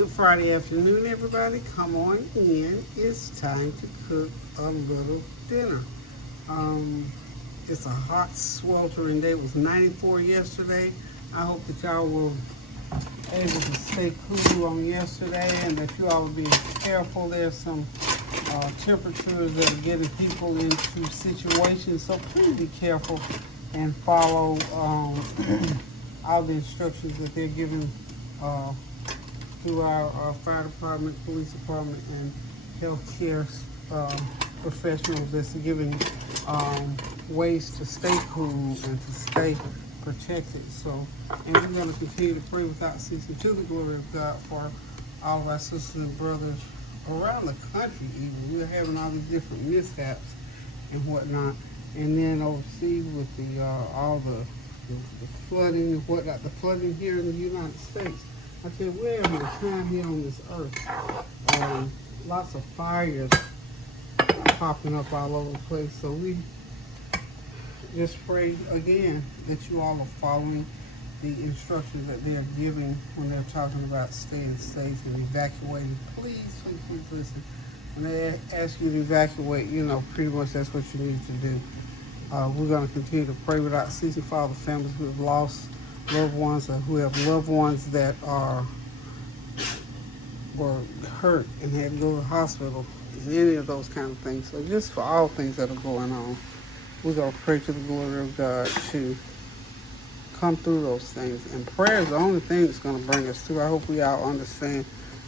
Good Friday afternoon, everybody. Come on in. It's time to cook a little dinner. Um, it's a hot, sweltering day. It was 94 yesterday. I hope that y'all were able to stay cool on yesterday and that you all will be careful. There's some temperatures that are getting people into situations, so please be careful and follow all the instructions that they're giving through our fire department, police department, and healthcare professionals that's giving ways to stay cool and to stay protected. So, and we're going to continue to pray without ceasing to the glory of God for all of our sisters and brothers around the country. Even we're having all these different mishaps and whatnot, and then overseas with the all the flooding and whatnot, the flooding here in the United States. I said, we're having a time here on this earth. Lots of fires popping up all over the place. So we just pray again that you all are following the instructions that they're giving when they're talking about staying safe and evacuating. Please, please, please listen. When they ask you to evacuate, you know, pretty much that's what you need to do. We're going to continue to pray without ceasing for all the families who have lost loved ones or who have loved ones that were hurt and had to go to the hospital, and any of those kind of things. So just for all things that are going on, we're going to pray to the glory of God to come through those things. And prayer is the only thing that's going to bring us through. I hope we all understand,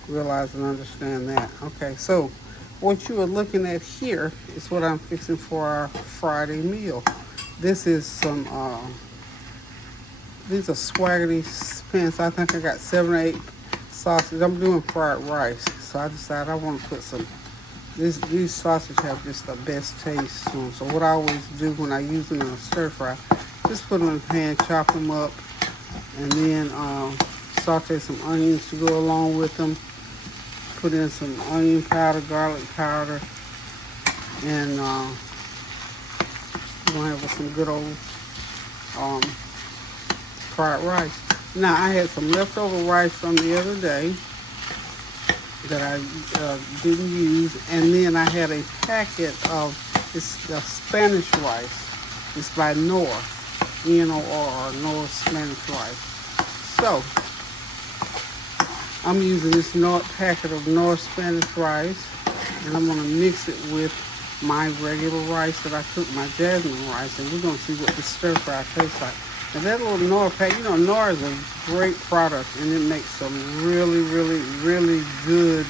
realize and understand that. Okay, so what you are looking at here is what I'm fixing for our Friday meal. This is some these are spaghetti pants. I think I got 7 or 8 sausages. I'm doing fried rice, so I decided I want to put some. These sausages have just the best taste to them. So what I always do when I use them in a stir fry, just put them in the pan, chop them up, and then saute some onions to go along with them. Put in some onion powder, garlic powder, and we're gonna have some good old fried rice. Now, I had some leftover rice from the other day that I didn't use, and then I had a packet of it's Spanish rice. It's by Nor, N-O-R, Nor Spanish rice. So I'm using this packet of Nor Spanish rice, and I'm gonna mix it with my regular rice that I cook, my Jasmin rice, and we're gonna see what the stir fry tastes like. And that little Knorr pack, you know, Knorr is a great product, and it makes some really, really, really good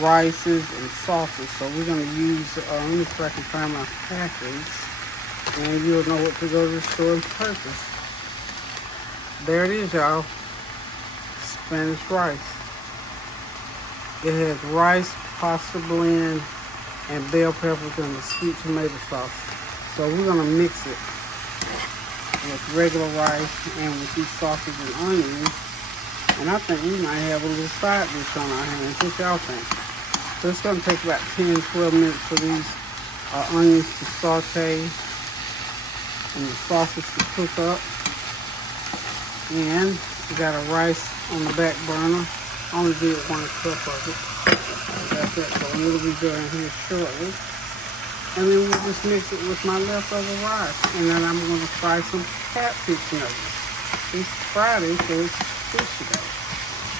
rices and sauces. So we're going to use, let me see if I can find my package, and you'll know what to go to the store and purchase. There it is, y'all. Spanish rice. It has rice, pasta blend, and bell peppers and the sweet tomato sauce. So we're going to mix it with regular rice and with these sausages and onions. And I think we might have a little side dish on our hands. What y'all think? So it's going to take about 10-12 minutes for these onions to saute and the sausage to cook up. And we got a rice on the back burner. I only did 1 cup of it. Got that going. It'll be done here shortly. And then we'll just mix it with my leftover rice. And then I'm going to fry some catfish nuggets. It's Friday, so it's fish day.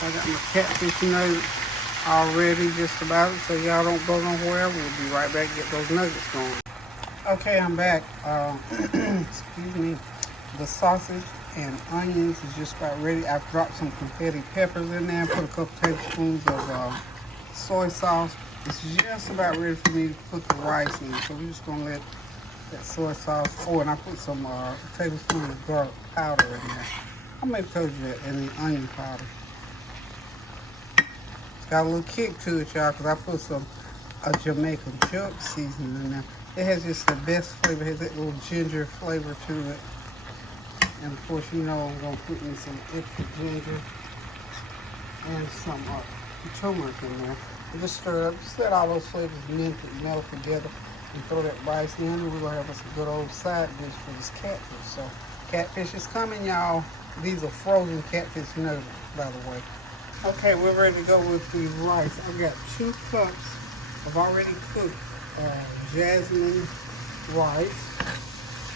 I got my catfish nuggets already just about it, so y'all don't go nowhere. We'll be right back, get those nuggets going. Okay, I'm back. Excuse me. The sausage and onions is just about ready. I've dropped some confetti peppers in there, put a couple tablespoons of soy sauce. It's just about ready for me to put the rice in. So we're just going to let that soy sauce. Oh, and I put some tablespoons of garlic powder in there. I may have told you that, and the onion powder. It's got a little kick to it, y'all, because I put some Jamaican chuck seasoning in there. It has just the best flavor. It has that little ginger flavor to it. And of course, you know I'm going to put in some extra ginger and some turmeric in there. And just stir it up. Just let all those flavors melt together and throw that rice in. And we're going to have us a good old side dish for this catfish. So catfish is coming, y'all. These are frozen catfish nuggets, by the way. Okay, we're ready to go with the rice. I got 2 cups of already cooked jasmine rice.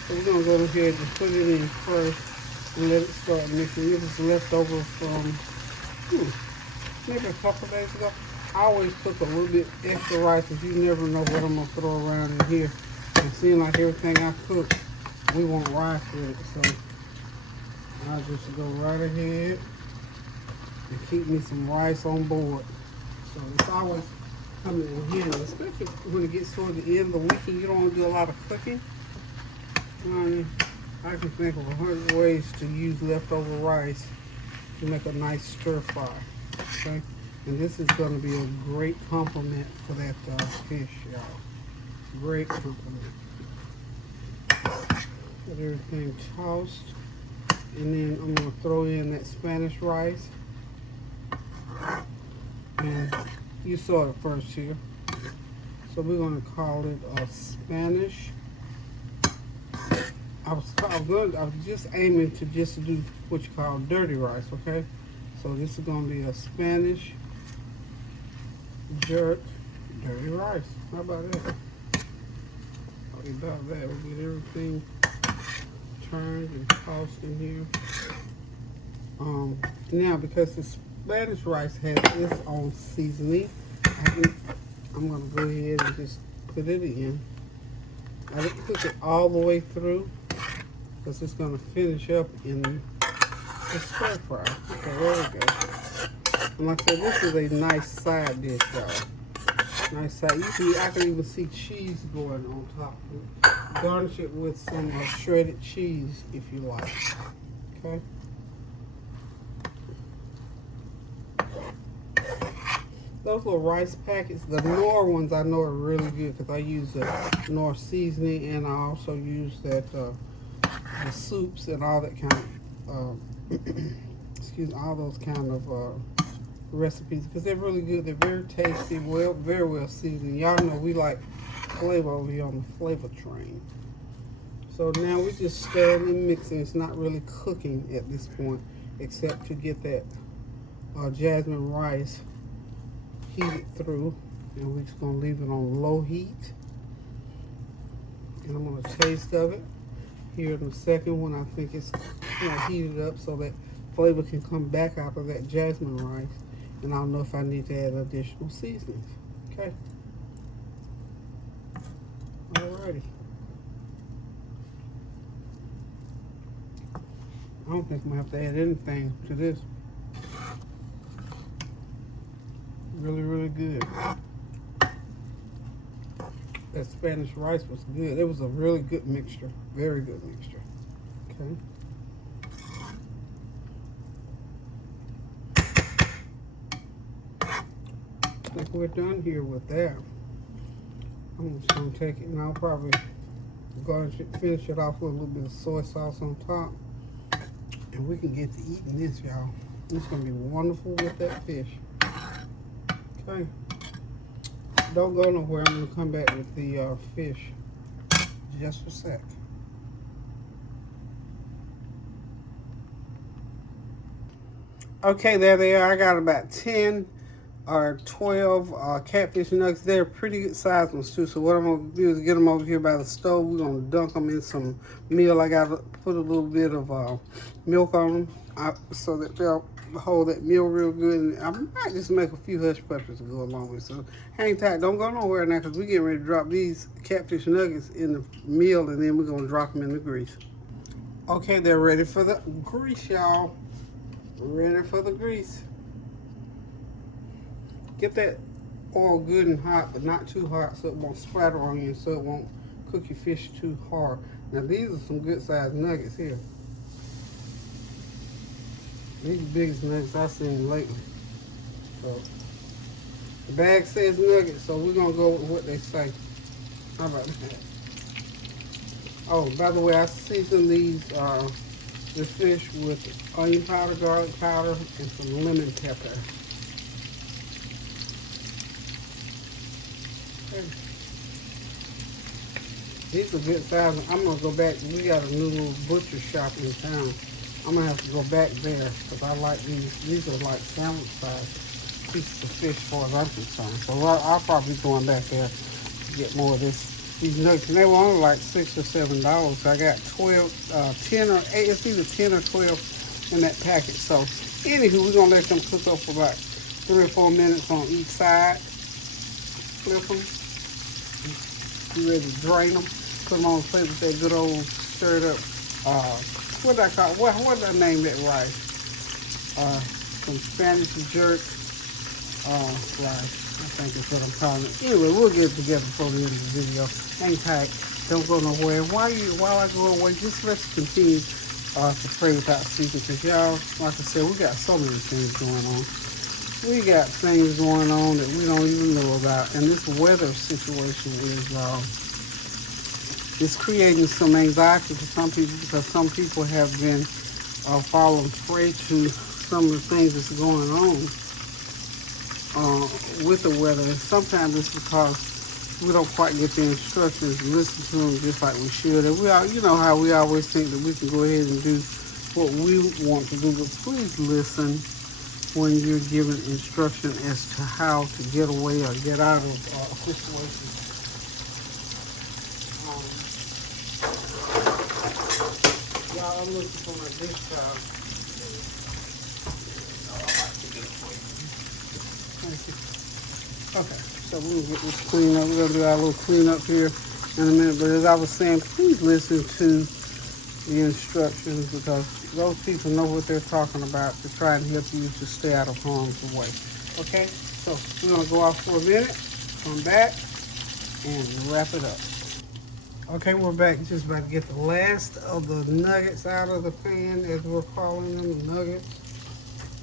So we're gonna go ahead and put it in first and let it start mixing. It was left over from maybe a couple days ago. I always cook a little bit extra rice because you never know what I'm gonna throw around in here. And it seems like everything I cook, we want rice with it. So I'll just go right ahead and keep me some rice on board. So it's always coming in handy, especially when it gets toward the end of the week and you don't want to do a lot of cooking. I can think of 100 ways to use leftover rice to make a nice stir fry. Okay, and this is going to be a great compliment for that fish, y'all. Great compliment. Get everything tossed, and then I'm going to throw in that Spanish rice. And you saw it first here, so we're going to call it a Spanish. I was just aiming to just do what you call dirty rice, okay? So this is going to be a Spanish jerk dirty rice. How about that? About that, we'll get everything turned and tossed in here. Now, because the Spanish rice has its own seasoning, I'm going to go ahead and just put it in. I didn't cook it all the way through because it's going to finish up in the stir fry. So there we go. And like I said, this is a nice side dish, y'all. Nice side. I can even see cheese going on top. Garnish it with some shredded cheese if you like. Okay. Those little rice packets, the Knorr ones I know are really good because I use the Knorr seasoning, and I also use that the soups and all that kind of excuse me, all those kind of recipes because they're really good. They're very tasty, very well seasoned. Y'all know we like flavor over here on the flavor train. So now we're just stirring and mixing. It's not really cooking at this point, except to get that jasmine rice heated through, and we're just gonna leave it on low heat. And I'm gonna taste of it here in a second when I think it's heated up, so that flavor can come back out of that jasmine rice. And I'll know if I need to add additional seasonings. Okay. Alrighty. I don't think I'm gonna have to add anything to this. Really, really good. That Spanish rice was good. It was a really good mixture. Very good mixture. Okay. I think we're done here with that. I'm just gonna take it and I'll probably finish it off with a little bit of soy sauce on top. And we can get to eating this, y'all. It's gonna be wonderful with that fish. Okay. Don't go nowhere. I'm gonna come back with the fish just a sec. Okay, there they are. I got about 10 or 12 catfish nuggets. They're pretty good sized ones too. So what I'm gonna do is get them over here by the stove. We're gonna dunk them in some meal. I gotta put a little bit of milk on them so that they'll hold that meal real good. And I might just make a few hush puppies to go along with it. So hang tight. Don't go nowhere now because we're getting ready to drop these catfish nuggets in the meal, and then we're gonna drop them in the grease. Okay, they're ready for the grease, y'all. Ready for the grease. Get that oil good and hot, but not too hot so it won't splatter on you, so it won't cook your fish too hard. Now these are some good sized nuggets here. These are the biggest nuggets I've seen lately. So the bag says nuggets, so we're gonna go with what they say. How about that? Oh, by the way, I seasoned these the fish with onion powder, garlic powder, and some lemon pepper. Okay. These are good size. I'm gonna go back. We got a new little butcher shop in town, I'm gonna have to go back there because I like these. These are like sandwich size pieces of fish, as far as I'm concerned. So I'll probably be going back there to get more of these nuggets. And they were only like $6 or $7. I got 10 or 8. It's either 10 or 12 in that package. So anywho, we're gonna let them cook up for about 3 or 4 minutes on each side. Flip them. You ready to drain them? Put them on the plate with that good old stirred up. What did I call it? What did I name that rice? Some Spanish jerk rice. I think that's what I'm calling it. Anyway, we'll get it together before the end of the video. Hang tight. Don't go nowhere. While I go away, just let's continue to pray without ceasing. Because y'all, like I said, we got so many things going on. We got things going on that we don't even know about. And this weather situation is creating some anxiety for some people, because some people have been falling prey to some of the things that's going on with the weather. And sometimes it's because we don't quite get the instructions and listen to them just like we should. And you know how we always think that we can go ahead and do what we want to do, but please listen when you're given instruction as to how to get away or get out of a situation. Y'all, I'm looking for my dish towel. Thank you. Okay, so we'll get this clean up. We're going to do our little cleanup here in a minute. But as I was saying, please listen to the instructions, because those people know what they're talking about to try and help you to stay out of harm's way. Okay, so we're going to go off for a minute, come back, and wrap it up. Okay, we're back. Just about to get the last of the nuggets out of the pan, as we're calling them, the nuggets.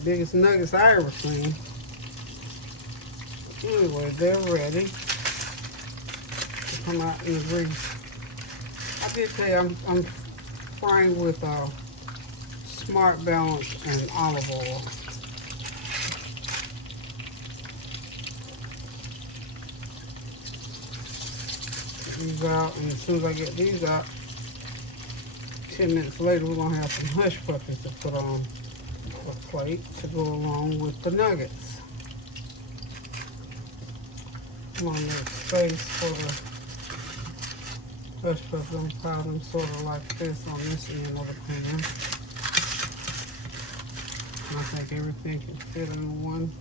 Biggest nuggets I ever seen. Anyway, they're ready to come out in the grease. I did tell you I'm frying with Smart Balance and olive oil. Get these out, and as soon as I get these out, 10 minutes later, we're going to have some hush puppies to put on a plate to go along with the nuggets. I'm going to make space for the hush puppies. I'm pile them sort of like this on this end of the pan. And I think everything can fit in one.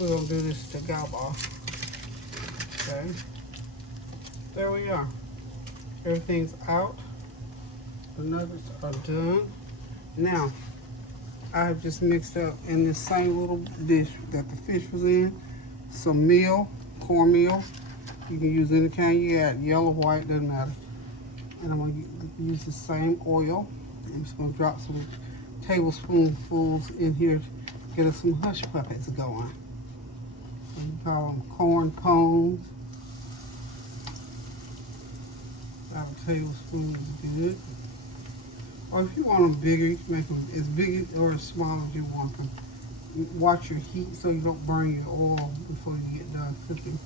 We're going to do this to gobble. Okay. There we are. Everything's out. The nuggets are done. Now, I have just mixed up in this same little dish that the fish was in some meal, cornmeal. You can use any kind you got, yellow, white, doesn't matter. And I'm going to use the same oil. I'm just going to drop some tablespoonfuls in here to get us some hush puppies going. We call them corn cones. About a tablespoon is good. Or if you want them bigger, you can make them as big or as small as you want them. Watch your heat so you don't burn your oil before you get done cooking.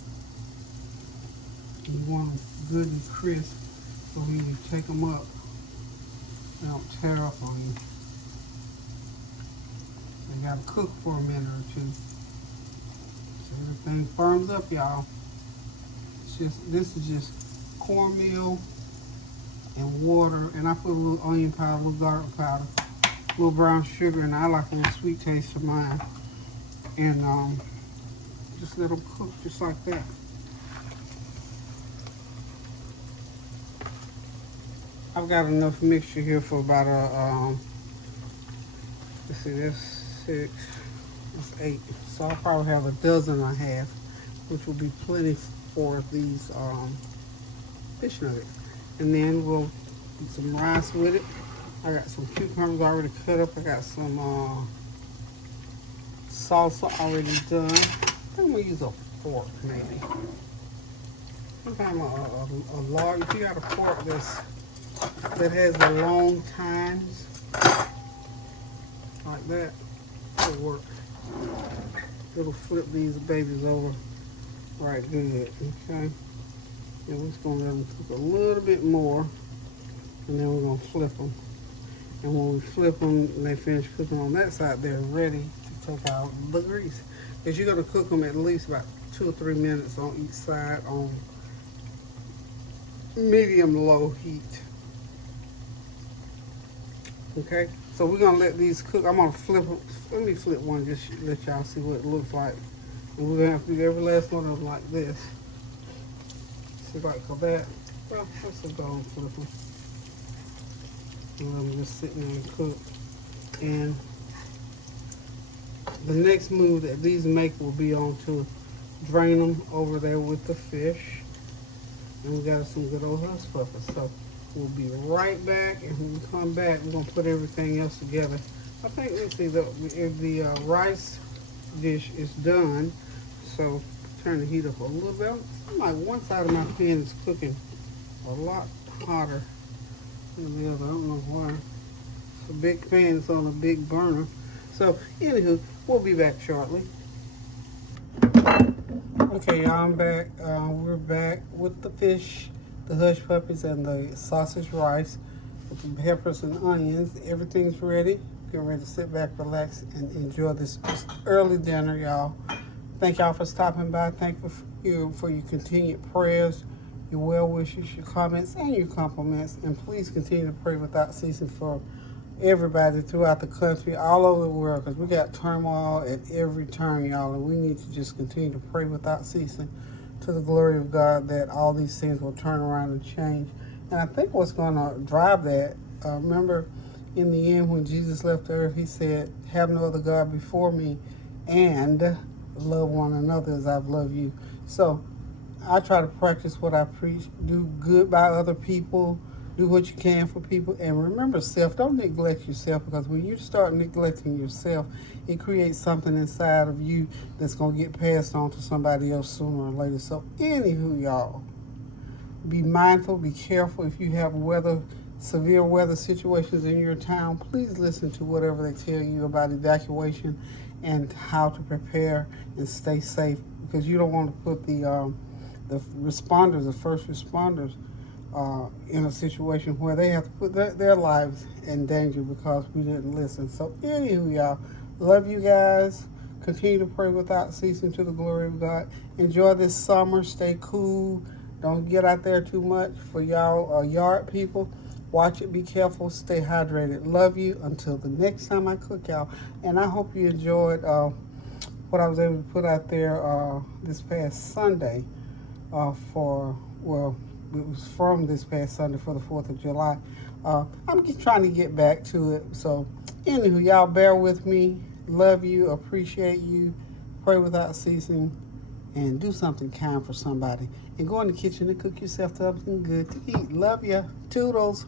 You want them good and crisp, so when you take them up, they don't tear up on you. They gotta cook for a minute or two. So everything firms up, y'all. This is just cornmeal and water, and I put a little onion powder, a little garlic powder, a little brown sugar, and I like a little sweet taste for mine. And just let them cook just like that. I've got enough mixture here for about let's see, that's 6, that's 8. So I'll probably have a dozen and a half, which will be plenty for these fish nuggets. And then we'll get some rice with it. I got some cucumbers already cut up. I got some salsa already done. I think I'm gonna use a fork maybe. Sometimes a large, if you got a fork that has the long tines like that, it'll work. It'll flip these babies over right good. Okay. And we're just gonna let them cook a little bit more, and then we're gonna flip them. And when we flip them and they finish cooking on that side, they're ready to take out the grease. Because you're going to cook them at least about 2 or 3 minutes on each side on medium-low heat. Okay, so we're going to let these cook. I'm going to flip them. Let me flip one just to let y'all see what it looks like. And we're going to have to do every last one of them like this. See, like for that. Well, let's just go and flip them. And let them just sit there and cook. And the next move that these make will be on to drain them over there with the fish. And we got some good old hush puppies. So we'll be right back, and when we come back, we're gonna put everything else together. I think, let's see, the rice dish is done. So turn the heat up a little bit. I'm like, one side of my pan is cooking a lot hotter than the other. I don't know why. It's a big pan, it's on a big burner. So anywho, we'll be back shortly. Okay, y'all, I'm back. We're back with the fish, the hush puppies, and the sausage rice with the peppers and onions. Everything's ready. Get ready to sit back, relax, and enjoy this early dinner, y'all. Thank y'all for stopping by. Thank you for your continued prayers, your well wishes, your comments, and your compliments. And please continue to pray without ceasing for everybody throughout the country, all over the world, because we got turmoil at every turn, y'all, and we need to just continue to pray without ceasing to the glory of God that all these things will turn around and change. And I think what's going to drive that, remember in the end when Jesus left the earth, he said, have no other God before me, and love one another as I've loved you. So I try to practice what I preach, do good by other people, do what you can for people, and remember self. Don't neglect yourself, because when you start neglecting yourself, it creates something inside of you that's going to get passed on to somebody else sooner or later. So anywho, y'all, be mindful, be careful. If you have severe weather situations in your town, please listen to whatever they tell you about evacuation and how to prepare and stay safe, because you don't want to put the responders, the first responders, in a situation where they have to put their lives in danger because we didn't listen. So anywho, y'all, love you guys. Continue to pray without ceasing to the glory of God. Enjoy this summer. Stay cool. Don't get out there too much. For y'all yard people, watch it. Be careful. Stay hydrated. Love you. Until the next time I cook, y'all. And I hope you enjoyed what I was able to put out there this past Sunday it was from this past Sunday for the 4th of July. I'm just trying to get back to it. So anywho, y'all bear with me. Love you, appreciate you, pray without ceasing, and do something kind for somebody. And go in the kitchen and cook yourself something good to eat. Love ya. Toodles.